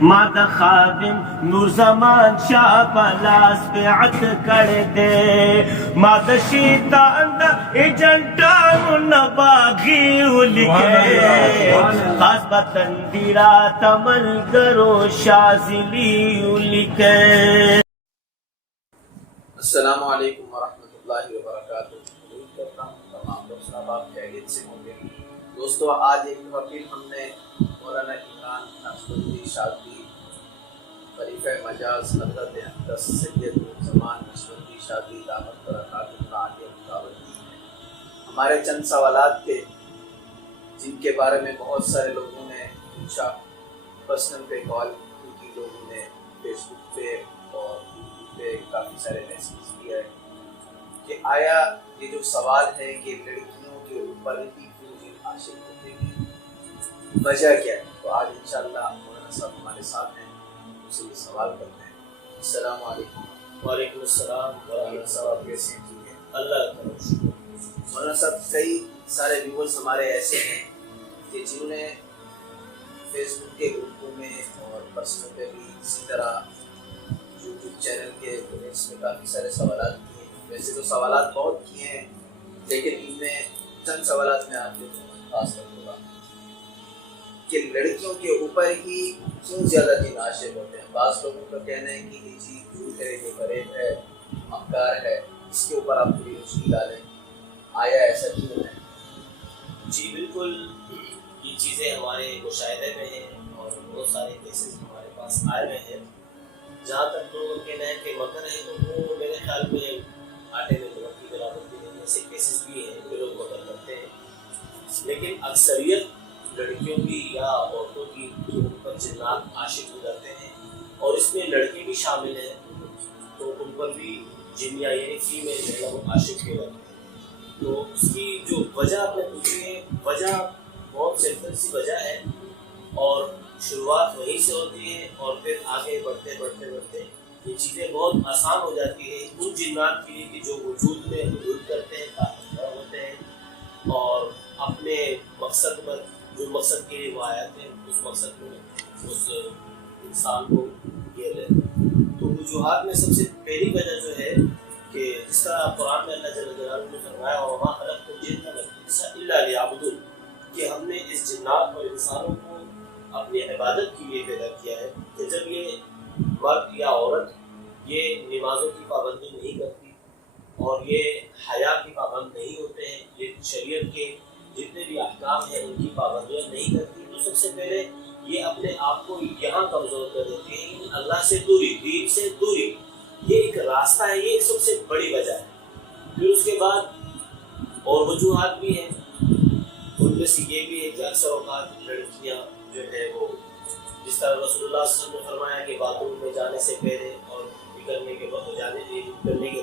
ماں خادم نور زمان شاہ پلاس پہ عت کر دے ماں شیطان دا ایجنٹانو نباغی لکھے خاص بطن دیرا تمل کرو شازلی لکھے. السلام علیکم ورحمۃ اللہ وبرکاتہ. امید کرتا ہوں تمام لوگ صاحب خیریت سے ہوں گے. دوستو، آج ایک دفعہ پھر ہم نے مولانا عمران نقشبندی شاذلی خلیفہ مجاز حضرت اقدس سید الزمان نقشبندی شاذلی دعوت برکاتہ عالیہ دعوت دی ہے. ہمارے چند سوالات تھے جن کے بارے میں بہت سارے لوگوں نے پوچھا. پرسنل پہ کال کی، لوگوں نے فیس بک پہ اور یوٹیوب پہ کافی سارے میسیج کیا ہے کہ آیا یہ جو سوال ہے کہ لڑکیوں کے اوپر ہی کیوں دل عاشق ہوتے ہیں، وجہ کیا ہے؟ تو آج انشاءاللہ مولانا صاحب ہمارے ساتھ ہیں، ان سے یہ سوال کرتے ہیں. السلام علیکم. وعلیکم السلام مولانا صاحب آپ کیسے ہیں؟ ٹھیک ہے. اللہ کا شکر. مولانا صاحب، کئی سارے ویورز ہمارے ایسے ہیں کہ جنہوں نے فیس بک کے گروپوں میں اور پرسنل پہ بھی اسی طرح یوٹیوب چینل کے کمنٹس میں کافی سارے سوالات کیے ہیں. ویسے تو سوالات بہت کیے ہیں، لیکن ان میں چند سوالات میں آپ کے خاص کر دوں گا کہ لڑکیوں کے اوپر ہی کیوں زیادہ دن عاشق ہوتے ہیں. بعض لوگوں کا کہنا ہے کہ یہ چیز جھوٹ ہے، یہ فریب ہے، مکار ہے. اس کے اوپر آپ تھوڑی روشنی ڈالیں، آیا ایسا کیوں ہے؟ جی بالکل، یہ چیزیں ہمارے مشاہدے میں ہیں اور بہت سارے کیسز ہمارے پاس آئے ہوئے ہیں. جہاں تک لوگوں کا کہنا ہے کہ مکر ہے، تو وہ میرے خیال میں آٹے میں نمک کی برابر بھی نہیں. ایسے کیسز بھی ہیں کہ لوگ مکر کرتے ہیں، لیکن اکثریت لڑکیوں کی یا عورتوں کی جو ان پر جنات عاشق ہو جاتے ہیں، اور اس میں لڑکے بھی شامل ہیں، تو ان پر بھی جن یا یعنی فیمیل جو ہے وہ عاشق ہو جاتے ہیں. تو اس کی جو وجہ آپ نے پوچھی ہے، وجہ بہت سمپل سی وجہ ہے، اور شروعات وہیں سے ہوتی ہے اور پھر آگے بڑھتے بڑھتے بڑھتے یہ چیزیں بہت آسان ہو جاتی ہے ان جنات کے لیے کہ جو وجود میں حضور کرتے ہیں، طاقتور ہوتے ہیں، اور اپنے مقصد پر جو مقصد کے لیے وہ آئے تھے اس مقصد کو اس انسان کو گھیر لیتے ہیں. تو وجوہات میں سب سے پہلی وجہ جو ہے کہ جس طرح قرآن میں اللہ جل جلالہ نے فرمایا وَمَا خَلَقْتُ الْجِنَّ وَالْإِنسَ إِلَّا لِيَعْبُدُونِ، کہ ہم نے اس جنات اور انسانوں کو اپنی عبادت کے لیے پیدا کیا ہے. کہ جب یہ مرد یا عورت یہ نمازوں کی پابندی نہیں کرتی اور یہ حیا کی پابند نہیں ہوتے ہیں، یہ شریعت کے جتنے بھی احکام ہیں ان کی پابندیاں نہیں کرتی، تو سب سے پہلے یہ اپنے آپ کو یہاں کمزور کر دیتی ہیں. اللہ سے دوری، دین سے دوری، یہ ایک راستہ ہے، یہ ایک سب سے بڑی وجہ ہے. پھر اس کے بعد اور وجوہات بھی ہیں. ان میں سے یہ بھی ہے کہ اکثر اوقات لڑکیاں جو ہے وہ جس طرح رسول اللہ صلی اللہ علیہ وسلم نے فرمایا کہ باتھ روم میں جانے سے پہلے اور نکلنے کے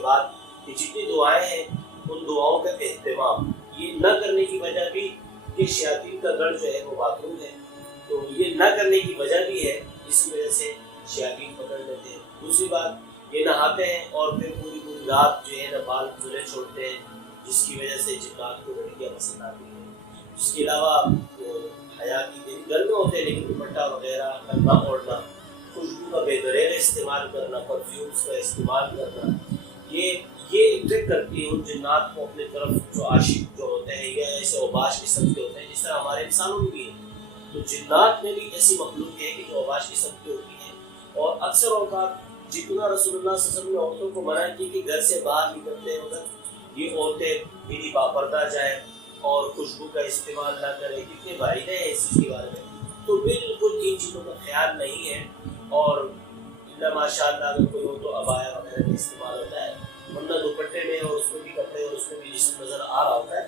بعد یہ جتنی دعائیں ہیں ان دعاؤں کا اہتمام یہ نہ کرنے کی وجہ بھی کہ شیاطین کا گڑھ جو ہے وہ باتھ روم ہے، تو یہ نہ کرنے کی وجہ بھی ہے، اسی وجہ سے شیاطین پکڑ لیتے ہیں. دوسری بات، یہ نہاتے ہیں اور پھر پوری رات جو ہے نا بال کھلے چھوڑتے ہیں، جس کی وجہ سے جنات کو لڑکیاں پسند آتی ہیں. اس کے علاوہ حیا کی دن گھر میں ہوتے ہیں لیکن دوپٹہ وغیرہ کا نہ اوڑھنا، خوشبو کا بے دریغ استعمال کرنا، پرفیومس کا استعمال کرنا، یہ اٹریکٹ کرتی ہے ان جنات کو اپنے طرف جو عاشق جو ہوتے ہیں یا ایسے اوباش قسم کے ہوتے ہیں جس طرح ہمارے انسانوں میں بھی ہیں. تو جنات میں بھی ایسی مخلوق ہے کہ جو اوباش قسم کی ہوتی ہیں، اور اکثر اوقات جتنا رسول اللہ صلی اللہ علیہ وسلم نے عورتوں کو منع کی کہ گھر سے باہر نکلتے وقت یہ عورتیں بینی باپردہ جائیں اور خوشبو کا استعمال نہ کریں، کتنے وعیدیں ہیں اس چیز کے بارے میں. تو بالکل ان چیزوں کا خیال نہیں ہے، اور اللہ ماشاء اللہ اگر کوئی ہو تو عبایا وغیرہ کا استعمال ہوتا ہے، ورنہ دوپٹے میں اور اس میں بھی کپڑے اور اس میں بھی جسم نظر آ رہا ہوتا ہے.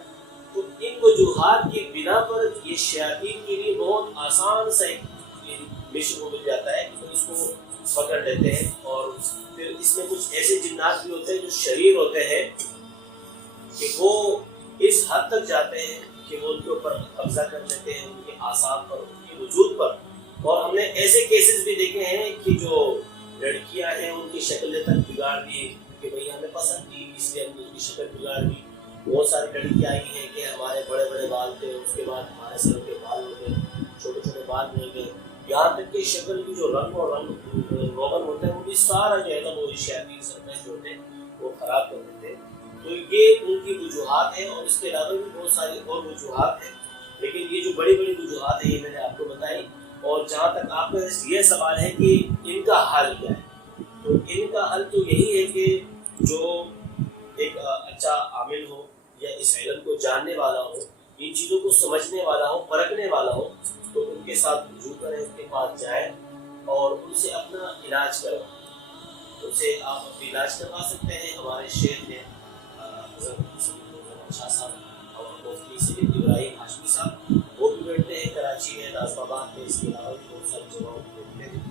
تو ان وجوہات کی بنا پر یہ شیاطین کے لیے بہت آسان سا ایک مشن کو مل جاتا ہے کہ اس کو پکڑ لیتے ہیں. اور پھر اس میں کچھ ایسے جنات بھی ہوتے ہیں جو شریر ہوتے ہیں کہ وہ اس حد تک جاتے ہیں کہ وہ ان کے اوپر قبضہ کر لیتے ہیں، ان کے اعصاب پر، ان کے وجود پر. اور ہم نے ایسے کیسز بھی دیکھے ہیں کہ جو لڑکیاں ہیں ان کی شکلیں تک بگاڑ دی کہ بھئی ہمیں پسند تھی اس لیے ہم نے ان کی شکل بگاڑ دی. بہت ساری لڑکیاں آئی ہیں کہ ہمارے بڑے بڑے بال تھے، اس کے بعد ہمارے سر کے بال ہو گئے، چھوٹے چھوٹے بال ہو گئے، یہاں تک کہ کی شکل کی جو رنگ اور روغن ہوتا ہے وہ بھی سارا جو ہے نا وہ شیاطین سرکش جو ہوتے ہیں وہ خراب کر دیتے ہیں. تو یہ ان کی وجوہات ہیں، اور اس کے علاوہ بھی بہت ساری اور وجوہات ہیں، لیکن یہ جو بڑی بڑی وجوہات ہیں یہ میں نے آپ کو بتائی. اور جہاں تک آپ کا یہ سوال ہے کہ ان کا حل کیا ہے، تو ان کا حل تو یہی ہے کہ جو ایک اچھا عامل ہو یا اس علم کو جاننے والا ہو، ان چیزوں کو سمجھنے والا ہو، پرکھنے والا ہو، تو ان کے ساتھ رجوع کریں، ان کے پاس جائیں اور ان سے اپنا علاج کروائیں. ان سے آپ اپنا علاج کروا سکتے ہیں. ہمارے شیخ ہیں حضرت شاہ صاحب اور مفتی سید ابراہیم ہاشمی صاحب، وہ بھی بیٹھتے ہیں کراچی میں، نازم آباد میں، اس کے علاوہ بھی بہت ساری جگہوں پہ بیٹھتے ہیں.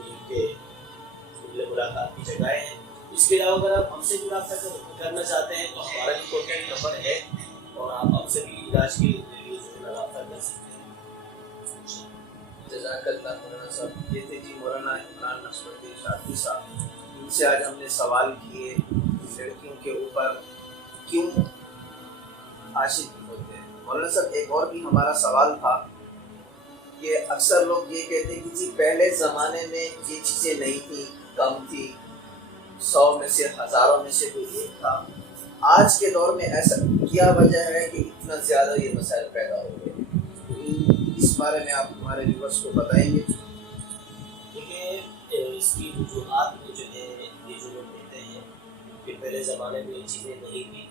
ان کے ملاقات کی جگہیں ہیں. اس کے علاوہ اگر آپ ہم سے بھی رابطہ کرنا چاہتے ہیں تو ہمارا بھی کانٹیکٹ نمبر ہے، اور آپ ہم سے بھی علاج کے لیے جو ہے رابطہ کر سکتے ہیں. جزاک اللہ مولانا صاحب. یہ تھے جی مولانا عمران نصر الدین شادی صاحب. ان سے آج ہم نے سوال کیے لڑکیوں کے اوپر کیوں عاشق ہوتے ہیں. مولانا صاحب ایک اور بھی ہمارا سوال تھا کہ اکثر لوگ یہ کہتے ہیں کہ جی پہلے زمانے میں یہ چیزیں نہیں تھیں، کم تھی، 100 میں سے ہزاروں میں سے کوئی ایک تھا. آج کے دور میں ایسا کیا وجہ ہے کہ اتنا زیادہ یہ مسائل پیدا ہو گئے؟ اس بارے میں آپ ہمارے ویورس کو بتائیں گے؟ دیکھیے اس کی وجوہات میں جو ہے یہ جو لوگ کہتے ہیں کہ پہلے زمانے میں یہ چیزیں نہیں تھیں،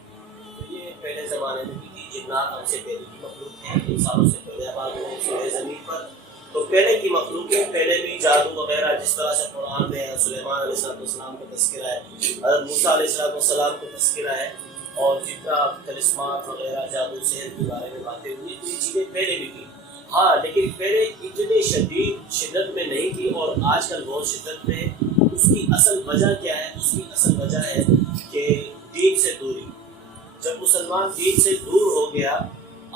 تو یہ پہلے زمانے میں بھی تھی. جنات ہم سے پہلے کی مخلوق ہیں، انسانوں سے پہلے آباد ہوئے سورہ زمین پر، تو پہلے کی مخلوقیں، پہلے بھی جادو وغیرہ جس طرح سے قرآن میں سلیمان علیہ السلام کا تذکرہ ہے، حضرت موسیٰ علیہ السلام کا تذکرہ ہے، اور جتنا طلسمات وغیرہ جادو سحر کے بارے میں باتیں ہوئی، تو یہ چیزیں پہلے بھی تھیں. ہاں لیکن پہلے اتنی شدت میں نہیں تھی، اور آج کل بہت شدت میں. اس کی اصل وجہ کیا ہے؟ اس کی اصل وجہ ہے کہ دین سے دوری. جب مسلمان دین سے دور ہو گیا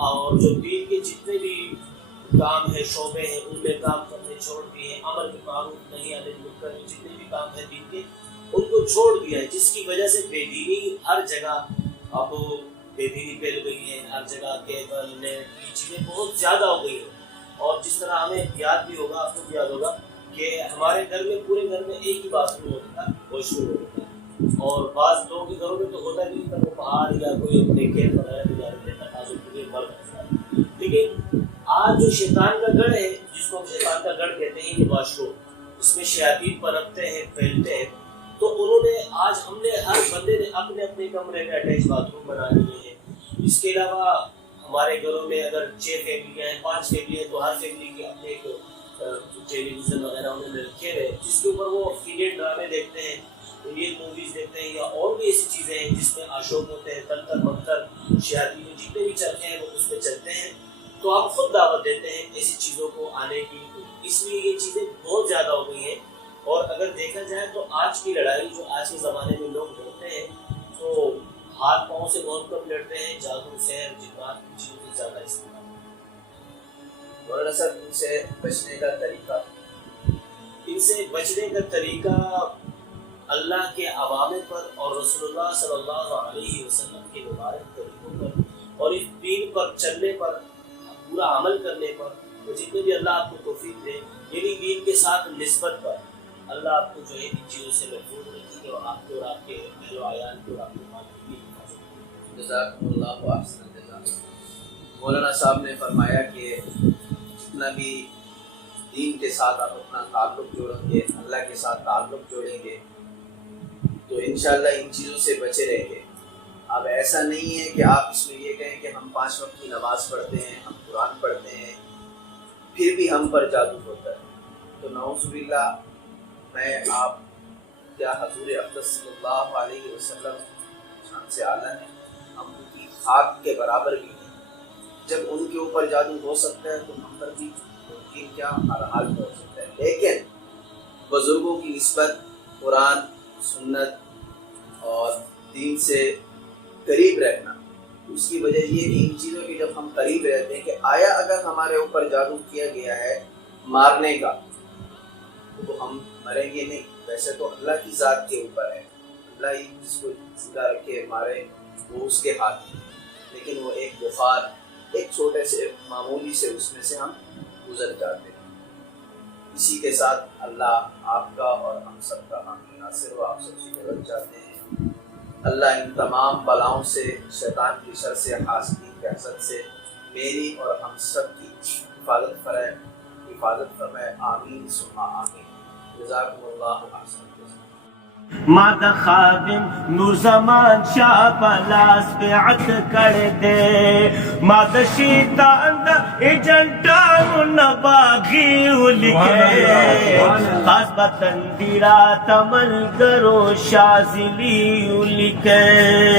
اور جو دین کے جتنے بھی کام ہے، شعبے ہیں، ان میں کام کرنے چھوڑ دیے، امر کے معروف نہیں علیہ منکر کے جتنے بھی کام ہیں دین کے، ان کو چھوڑ دیا ہے، جس کی وجہ سے بے دینی ہر جگہ اب بے دینی پھیل گئی ہے. ہر جگہ کیبل نیٹ یہ چیزیں بہت زیادہ ہو گئی ہیں. اور جس طرح ہمیں یاد بھی ہوگا، آپ کو بھی یاد ہوگا کہ ہمارے گھر میں، پورے گھر میں ایک ہی باتھ روم ہوتا تھا، واش روم ہوتا تھا. اور بعض لوگوں کے گھروں میں تو ہوتا نہیں تھا، وہ پہاڑ یا کوئی اپنے کھیت وغیرہ میں جا لیتا تھا جو پورے مرد تھا. لیکن آج جو شیطان کا گڑھ ہے، جس کو ہم شیطان کا گڑھ کہتے ہیں، یہ واش روم، اس میں شیاطین پنپتے ہیں، پھیلتے ہیں. تو انہوں نے آج ہم نے ہر بندے نے اپنے اپنے کمرے میں اٹیچ باتھ روم بنا لیے ہیں. اس کے علاوہ ہمارے گھروں میں اگر 6 فیملیاں ہیں، 5 فیملی ہیں، تو ہر فیملی کے اپنے ایک ٹیلی ویژن وغیرہ انہوں نے رکھے ہوئے، جس کے اوپر وہ انڈین ڈرامے دیکھتے ہیں، انڈین موویز دیکھتے ہیں، یا اور بھی ایسی چیزیں ہیں جس میں عاشق ہوتے ہیں، تنتر منتر شیاطین جتنے بھی چلتے ہیں وہ اس پہ چلتے ہیں. تو ہم خود دعوت دیتے ہیں ایسی چیزوں کو آنے کی. اس لیے یہ چیزیں بہت زیادہ ہو گئی ہیں. اور اگر دیکھا جائے تو آج کی لڑائی جو آج کے زمانے میں لوگ لڑتے ہیں تو ہاتھ پاؤں سے بہت کم لڑتے ہیں، جادو سحر جنات کی چیزوں سے زیادہ استعمال. مولانا صاحب ان سے بچنے کا طریقہ؟ ان سے بچنے کا طریقہ اللہ کے عوامل پر اور رسول اللہ صلی اللہ علیہ وسلم کے مبارک طریقوں پر اور اس دین پر چلنے پر، پورا عمل کرنے پر، اور جتنے بھی اللہ آپ کو توفیق دے، یعنی دین کے ساتھ نسبت پر اللہ آپ کو جو ہے ان چیزوں سے محفوظ رکھیں گے، اور آپ کو اور آپ کے اہل و عیال کو اور آپ کے مال کی حفاظت کریں گے. جزاکم اللہ احسن الجزاء. مولانا صاحب نے فرمایا کہ جتنا بھی دین کے ساتھ آپ اپنا تعلق جوڑیں گے، اللہ کے ساتھ تعلق جوڑیں گے، تو انشاءاللہ ان چیزوں سے بچے رہیں گے. اب ایسا نہیں ہے کہ آپ اس میں یہ کہیں کہ ہم 5 وقت کی نماز پڑھتے ہیں، ہم قرآن پڑھتے ہیں، پھر بھی ہم پر جادو ہوتا ہے. تو نعوذ باللہ، میں آپ کیا حضور اقدس صلی اللہ علیہ وسلم شان سے اعلیٰ ہیں، ہم ان کی خاک کے برابر بھی ہیں. جب ان کے اوپر جادو ہو سکتا ہے تو ہم پر بھی ممکن کیا ہر حال میں ہو سکتا ہے. لیکن بزرگوں کی نسبت قرآن، سنت اور دین سے قریب رہنا، اس کی وجہ یہ کہ ان چیزوں کی جب ہم قریب رہتے ہیں کہ آیا اگر ہمارے اوپر جادو کیا گیا ہے مارنے کا، تو ہم مریں گے نہیں. ویسے تو اللہ کی ذات کے اوپر ہے، اللہ ہی جس کو زندہ رکھے مارے وہ اس کے ہاتھ ہے. لیکن وہ ایک بخار، ایک چھوٹے سے معمولی سے اس میں سے ہم گزر جاتے ہیں. اسی کے ساتھ اللہ آپ کا اور ہم سب کا حامی ناصر و آپ سب سے مدد چاہتے ہیں۔ اللہ ان تمام بلاؤں سے، شیطان کی شر سے، حاسدین کے حسد سے میری اور ہم سب کی حفاظت فرمائے، آمین ثم آمین۔ جزاکم اللہ احسن الجزاء۔ ما د خادم نور زمان شاه پلاس په عت کړه دے، ما د شیطان د ایجنټانو نباغي ولیکه، خاص بتن دیرا تمل کرو شازلی ولیکه۔